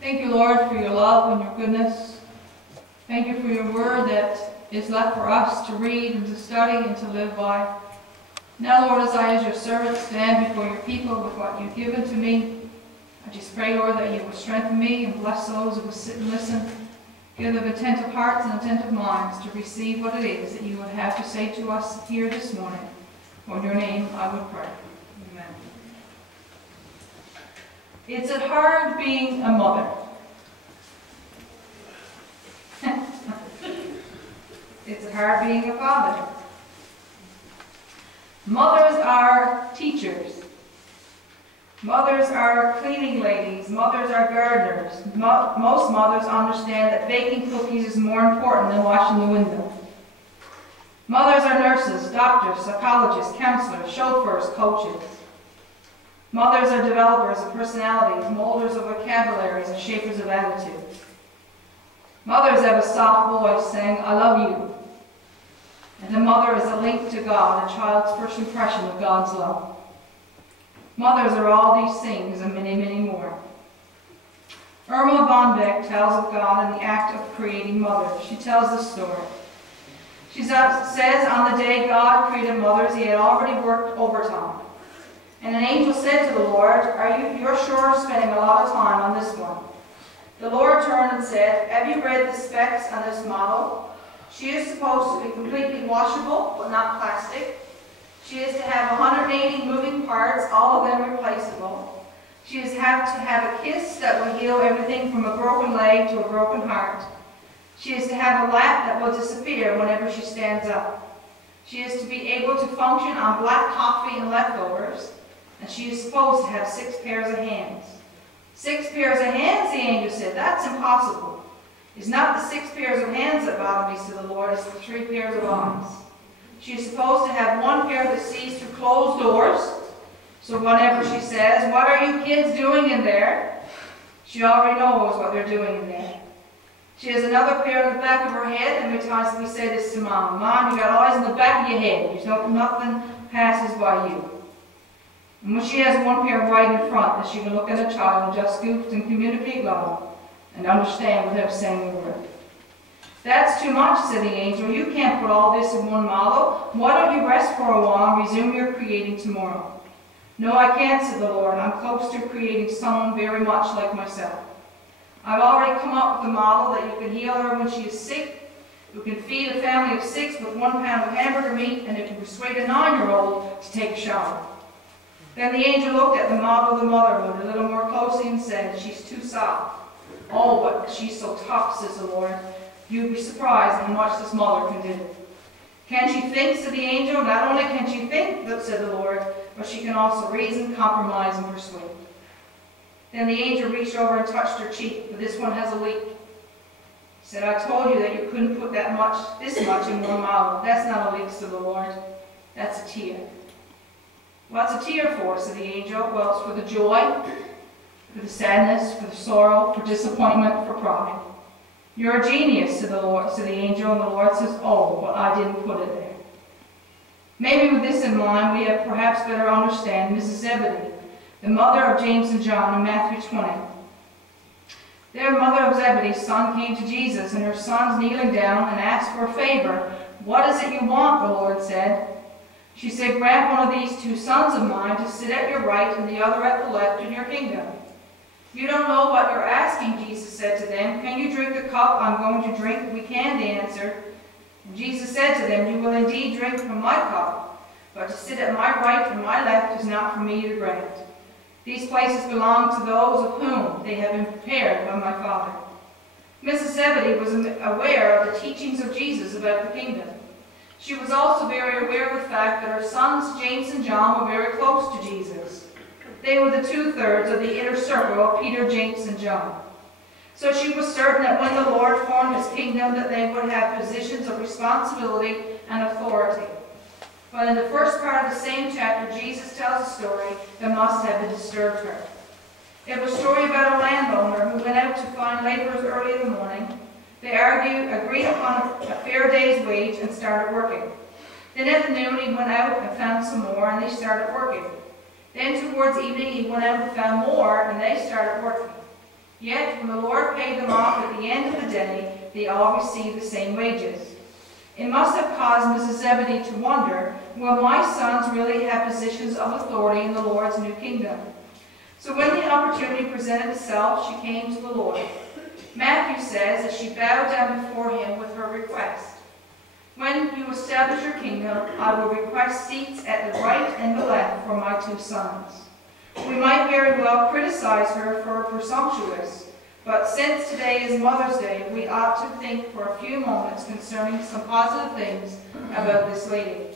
Thank you, Lord, for your love and your goodness. Thank you for your word that is left for us to read and to study and to live by. Now, Lord, as I, as your servant, stand before your people with what you've given to me, I just pray, Lord, that you will strengthen me and bless those who will sit and listen. Give them attentive hearts and attentive minds to receive what it is that you would have to say to us here this morning. For in your name I would pray. Amen. Is it hard being a mother? Is it hard being a father? Mothers are teachers. Mothers are cleaning ladies. Mothers are gardeners. Most mothers understand that baking cookies is more important than washing the window. Mothers are nurses, doctors, psychologists, counselors, chauffeurs, coaches. Mothers are developers of personalities, molders of vocabularies, and shapers of attitudes. Mothers have a soft voice saying, I love you. And a mother is a link to God, a child's first impression of God's love. Mothers are all these things and many, many more. Irma Vonbeck tells of God in the act of creating mothers. She tells this story. She says, on the day God created mothers, he had already worked overtime. And an angel said to the Lord, you're sure spending a lot of time on this one? The Lord turned and said, have you read the specs on this model? She is supposed to be completely washable, but not plastic. She is to have 180 moving parts, all of them replaceable. She is to have a kiss that will heal everything from a broken leg to a broken heart. She is to have a lap that will disappear whenever she stands up. She is to be able to function on black coffee and leftovers. And she is supposed to have 6 pairs of hands. 6 pairs of hands, the angel said. That's impossible. It's not the 6 pairs of hands that bother me, said the Lord. It's the 3 pairs of eyes. She is supposed to have 1 pair that sees through closed doors. So whenever she says, what are you kids doing in there? She already knows what they're doing in there. She has another pair in the back of her head, and many times we say this to Mom. Mom, you got eyes in the back of your head. Nothing passes by you. And when she has 1 pair right in front, that she can look at a child and just scoop and communicate love and understand without saying a word. That's too much, said the angel. You can't put all this in one model. Why don't you rest for a while and resume your creating tomorrow? No, I can't, said the Lord. I'm close to creating someone very much like myself. I've already come up with a model that you can heal her when she is sick. You can feed a family of 6 with 1 pound of hamburger meat, and you can persuade a 9-year-old to take a shower. Then the angel looked at the model of the motherhood a little more closely and said, she's too soft. Oh, but she's so tough, says the Lord. You'd be surprised how much this mother can do. Can she think, said the angel? Not only can she think, said the Lord, but she can also reason, compromise, and persuade. Then the angel reached over and touched her cheek, but this one has a leak. He said, I told you that you couldn't put this much in one model. That's not a leak, said the Lord. That's a tear. What's a tear for, said the angel? Well, it's for the joy, for the sadness, for the sorrow, for disappointment, for pride. You're a genius, said the angel, and the Lord says, oh, but I didn't put it there. Maybe with this in mind, we have perhaps better understand Mrs. Zebedee, the mother of James and John in Matthew 20. Their mother of Zebedee's son came to Jesus, and her son's kneeling down and asked for a favor. What is it you want, the Lord said. She said, grant one of these 2 sons of mine to sit at your right and the other at the left in your kingdom. You don't know what you're asking, Jesus said to them. Can you drink the cup I'm going to drink? We can, they answered. And Jesus said to them, you will indeed drink from my cup, but to sit at my right and my left is not for me to grant. These places belong to those of whom they have been prepared by my Father. Mrs. Zebedee was aware of the teachings of Jesus about the kingdom. She was also very aware of the fact that her sons, James and John, were very close to Jesus. They were the 2/3 of the inner circle of Peter, James, and John. So she was certain that when the Lord formed his kingdom, that they would have positions of responsibility and authority. But in the first part of the same chapter, Jesus tells a story that must have disturbed her. It was a story about a landowner who went out to find laborers early in the morning. They agreed upon a fair day's wage and started working. Then at noon he went out and found some more, and they started working. Then towards evening he went out and found more, and they started working. Yet when the Lord paid them off at the end of the day, they all received the same wages. It must have caused Mrs. Zebedee to wonder, will my sons really have positions of authority in the Lord's new kingdom? So when the opportunity presented itself, she came to the Lord. Matthew says that she bowed down before him with her request. When you establish your kingdom, I will request seats at the right and the left for my 2 sons. We might very well criticize her for presumptuous, but since today is Mother's Day, we ought to think for a few moments concerning some positive things about this lady.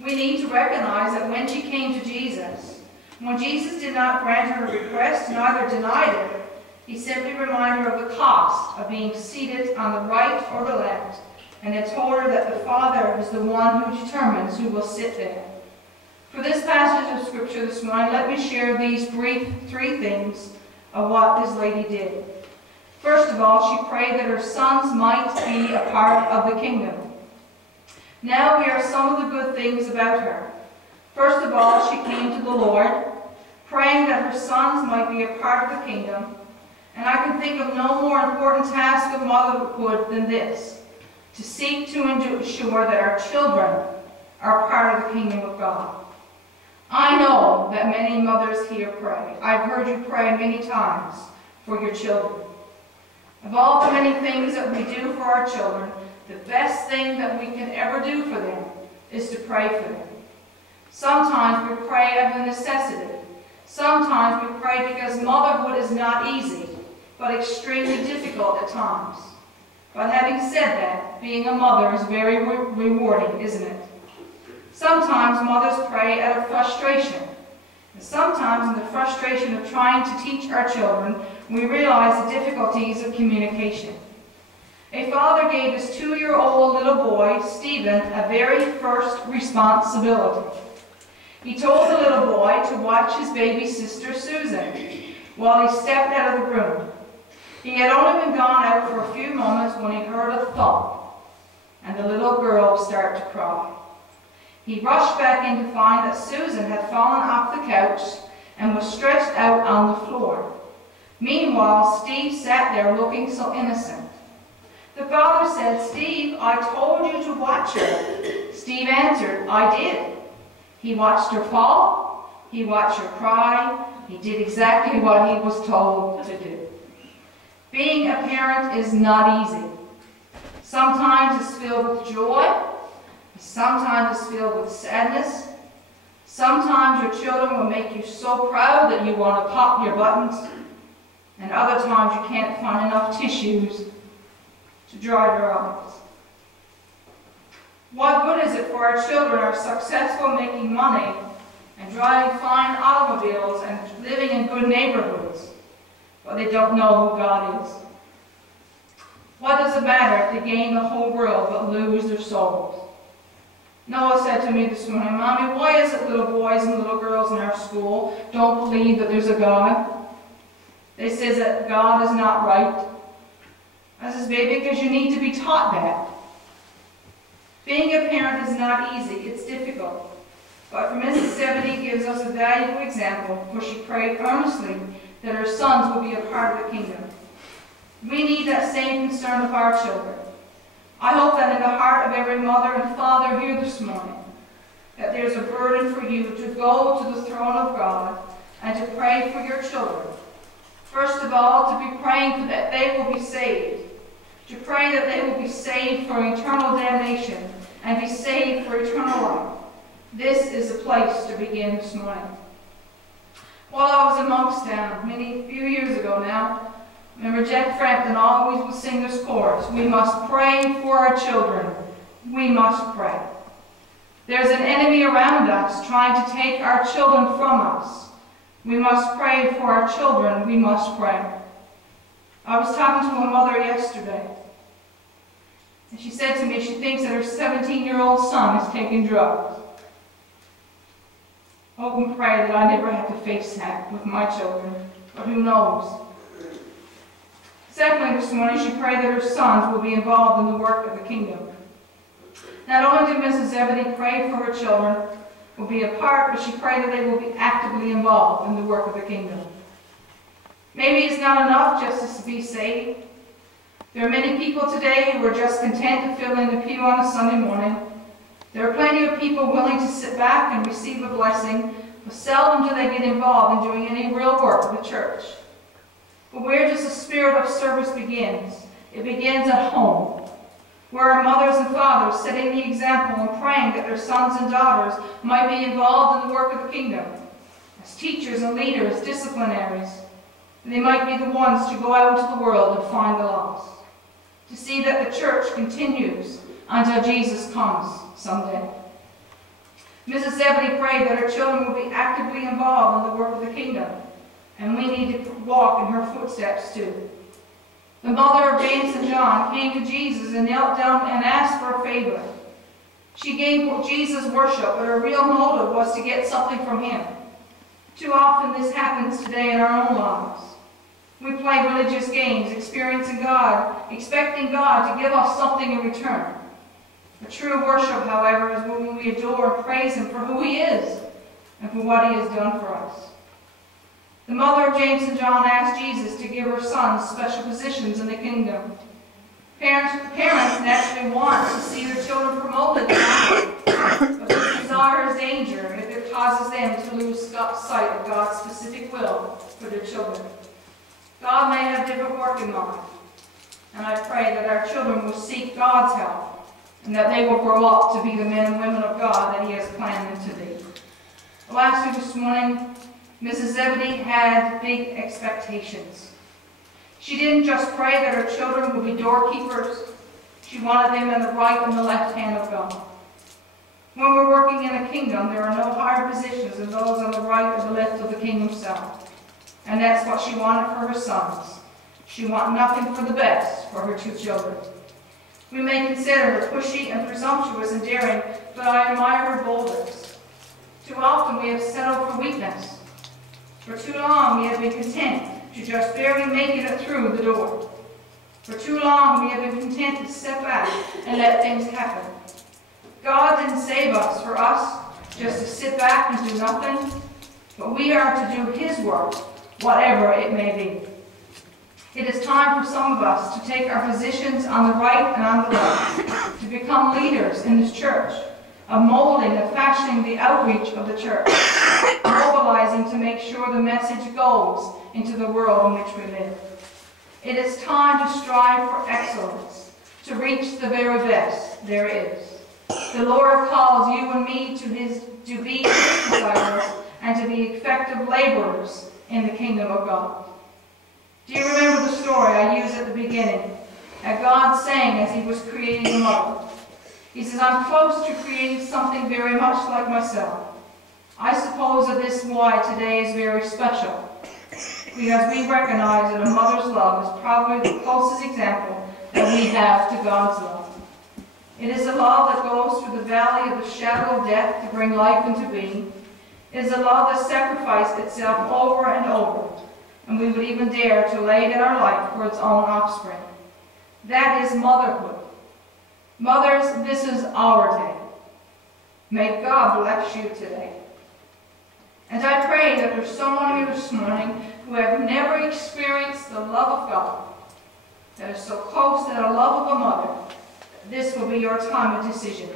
We need to recognize that when she came to Jesus, when Jesus did not grant her a request, neither denied it, he simply reminded her of the cost of being seated on the right or the left, and had told her that the Father is the one who determines who will sit there. For this passage of Scripture this morning, let me share these brief 3 things of what this lady did. First of all, she prayed that her sons might be a part of the kingdom. Now we are some of the good things about her. First of all, she came to the Lord, praying that her sons might be a part of the kingdom. And I can think of no more important task of motherhood than this, to seek to ensure that our children are part of the kingdom of God. I know that many mothers here pray. I've heard you pray many times for your children. Of all the many things that we do for our children, the best thing that we can ever do for them is to pray for them. Sometimes we pray out of necessity. Sometimes we pray because motherhood is not easy, but extremely difficult at times. But having said that, being a mother is very rewarding, isn't it? Sometimes mothers pray out of frustration. And sometimes in the frustration of trying to teach our children, we realize the difficulties of communication. A father gave his 2-year-old little boy, Stephen, a very first responsibility. He told the little boy to watch his baby sister, Susan, while he stepped out of the room. He had only been gone out for a few moments when he heard a thump, and the little girl started to cry. He rushed back in to find that Susan had fallen off the couch and was stretched out on the floor. Meanwhile, Steve sat there looking so innocent. The father said, "Steve, I told you to watch her." Steve answered, "I did." He watched her fall. He watched her cry. He did exactly what he was told to do. Being a parent is not easy. Sometimes it's filled with joy. Sometimes it's filled with sadness. Sometimes your children will make you so proud that you want to pop your buttons. And other times you can't find enough tissues to dry your eyes. What good is it for our children are successful making money and driving fine automobiles and living in good neighborhoods, but they don't know who God is? What does it matter if they gain the whole world but lose their souls? Noah said to me this morning, "Mommy, why is it little boys and little girls in our school don't believe that there's a God? They say that God is not right." I says, "Baby, because you need to be taught that." Being a parent is not easy. It's difficult. But Mrs. Zebedee gives us a valuable example, for she prayed earnestly that her sons will be a part of the kingdom. We need that same concern of our children. I hope that in the heart of every mother and father here this morning, that there's a burden for you to go to the throne of God and to pray for your children. First of all, to be praying that they will be saved. To pray that they will be saved from eternal damnation and be saved for eternal life. This is the place to begin this morning. While I was in Monkstown, few years ago now, remember Jack Frampton always would sing this chorus: "We must pray for our children. We must pray." There's an enemy around us trying to take our children from us. We must pray for our children. We must pray. I was talking to a mother yesterday, and she said to me she thinks that her 17-year-old son is taking drugs. Hope and pray that I never have to face that with my children, but who knows? Secondly, this morning she prayed that her sons will be involved in the work of the kingdom. Not only did Mrs. Zebedee pray for her children will be a part, but she prayed that they will be actively involved in the work of the kingdom. Maybe it's not enough just to be saved. There are many people today who are just content to fill in the pew on a Sunday morning. There are plenty of people willing to sit back and receive a blessing, but seldom do they get involved in doing any real work for the church. But where does the spirit of service begin? It begins at home, where our mothers and fathers setting the example and praying that their sons and daughters might be involved in the work of the kingdom, as teachers and leaders, disciplinaries, and they might be the ones to go out into the world and find the lost, to see that the church continues until Jesus comes someday. Mrs. Zebedee prayed that her children would be actively involved in the work of the kingdom, and we need to walk in her footsteps too. The mother of James and John came to Jesus and knelt down and asked for a favor. She gave Jesus worship, but her real motive was to get something from him. Too often this happens today in our own lives. We play religious games, expecting God to give us something in return. A true worship, however, is when we adore and praise him for who he is and for what he has done for us. The mother of James and John asked Jesus to give her sons special positions in the kingdom. Parents naturally want to see their children promoted, but this desire is danger if it causes them to lose sight of God's specific will for their children. God may have different work in mind, and I pray that our children will seek God's help and that they will grow up to be the men and women of God that he has planned them to be. Lastly this morning, Mrs. Zebedee had big expectations. She didn't just pray that her children would be doorkeepers. She wanted them in the right and the left hand of God. When we're working in a kingdom, there are no higher positions than those on the right or the left of the king himself. And that's what she wanted for her sons. She wanted nothing for the best for her two children. We may consider her pushy and presumptuous and daring, but I admire her boldness. Too often we have settled for weakness. For too long we have been content to just barely making it through the door. For too long we have been content to step back and let things happen. God didn't save us for us just to sit back and do nothing, but we are to do his work, whatever it may be. It is time for some of us to take our positions on the right and on the left, to become leaders in this church, of molding and fashioning the outreach of the church, mobilizing to make sure the message goes into the world in which we live. It is time to strive for excellence, to reach the very best there is. The Lord calls you and me to be his disciples and to be effective laborers in the kingdom of God. Do you remember the story I used at the beginning? That God saying as he was creating the mother. He says, I'm close to creating something very much like myself. I suppose that this is why today is very special. Because we recognize that a mother's love is probably the closest example that we have to God's love. It is a love that goes through the valley of the shadow of death to bring life into being. It is a love that sacrificed itself over and over, and we would even dare to lay down our life for its own offspring. That is motherhood. Mothers, this is our day. May God bless you today. And I pray that there's someone here this morning who have never experienced the love of God, that is so close to the love of a mother, that this will be your time of decision.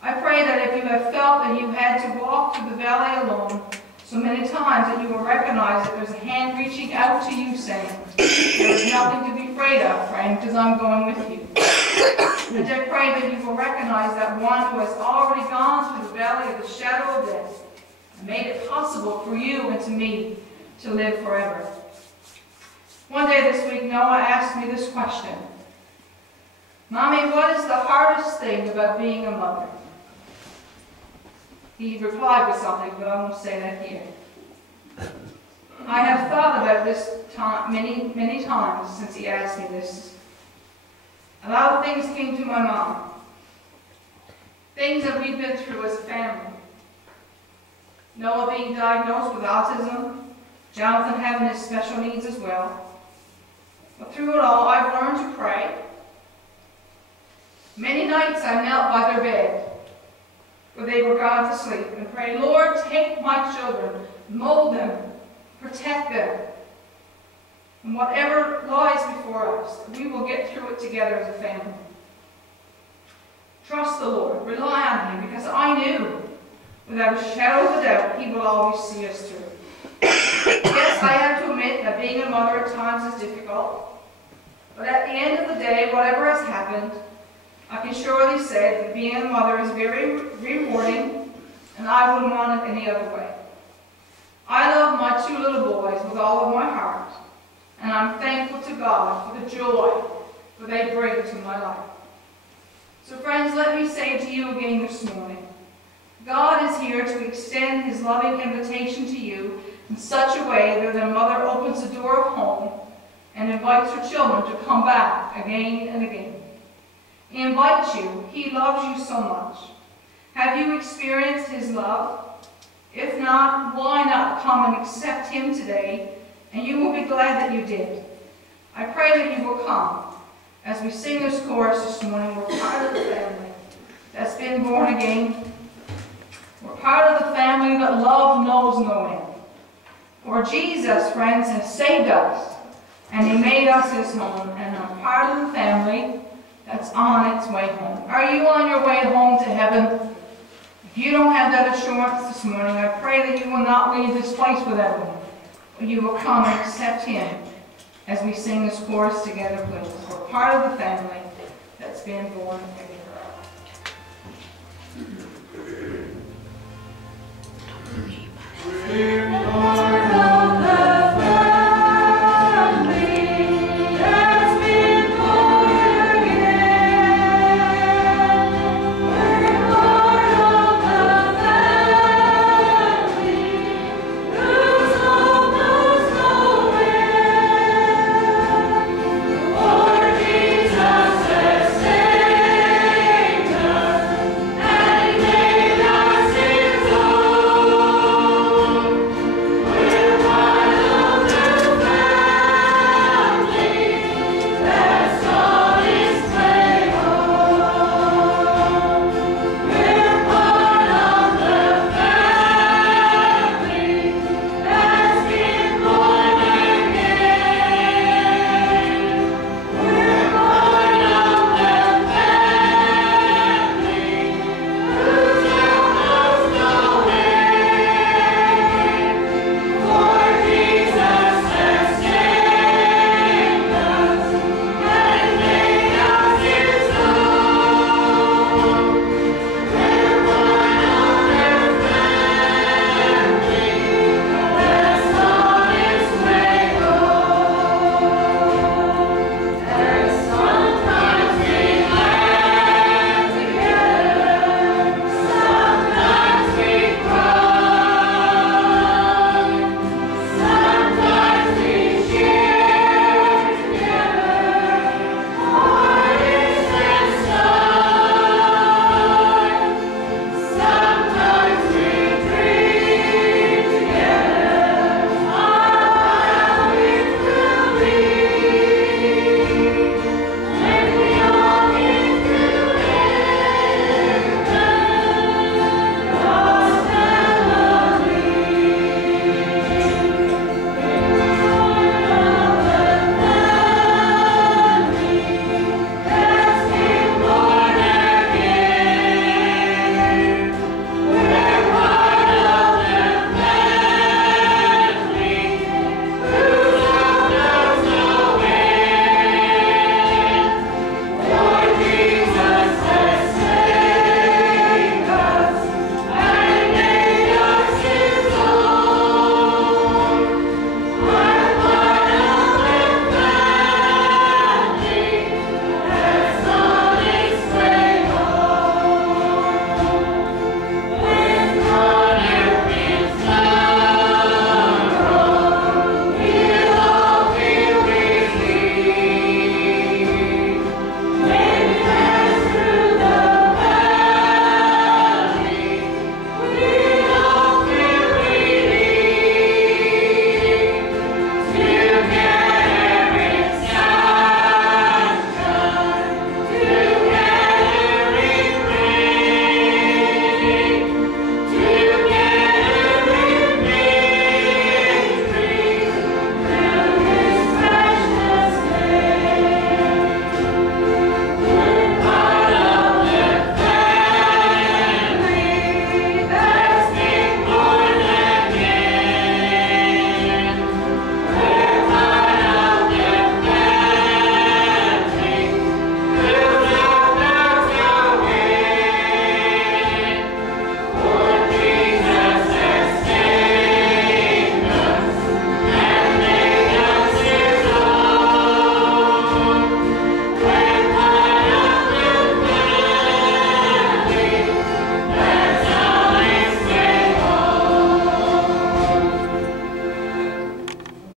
I pray that if you have felt that you had to walk through the valley alone so many times, that you will recognize that there's a hand reaching out to you saying, there is nothing to be afraid of, friend, because I'm going with you. And I pray that you will recognize that one who has already gone through the valley of the shadow of death and made it possible for you and to me to live forever. One day this week, Noah asked me this question. Mommy, what is the hardest thing about being a mother? He replied with something, but I won't say that here. I have thought about this many, many times since he asked me this. A lot of things came to my mind. Things that we've been through as a family. Noah being diagnosed with autism, Jonathan having his special needs as well. But through it all, I've learned to pray. Many nights I knelt by their bed, where they were gone to sleep, and prayed, Lord, take my children, mold them, protect them. And whatever lies before us, we will get through it together as a family. Trust the Lord. Rely on Him, because I knew, without a shadow of a doubt, He will always see us through. Yes, I have to admit that being a mother at times is difficult. But at the end of the day, whatever has happened, I can surely say that being a mother is very rewarding, and I wouldn't want it any other way. I love my 2 little boys with all of my heart, and I'm thankful to God for the joy that they bring to my life. So friends, let me say to you again this morning, God is here to extend His loving invitation to you in such a way that a mother opens the door of home and invites her children to come back again and again. He invites you. He loves you so much. Have you experienced His love? If not, why not come and accept Him today, and you will be glad that you did. I pray that you will come. As we sing this chorus this morning, we're part of the family that's been born again. We're part of the family that love knows no end. For Jesus, friends, has saved us, and He made us His home, and I'm part of the family that's on its way home. Are you on your way home to heaven? If you don't have that assurance this morning, I pray that you will not leave this place without one, but you will come and accept Him as we sing this chorus together, please. We're part of the family that's been born again.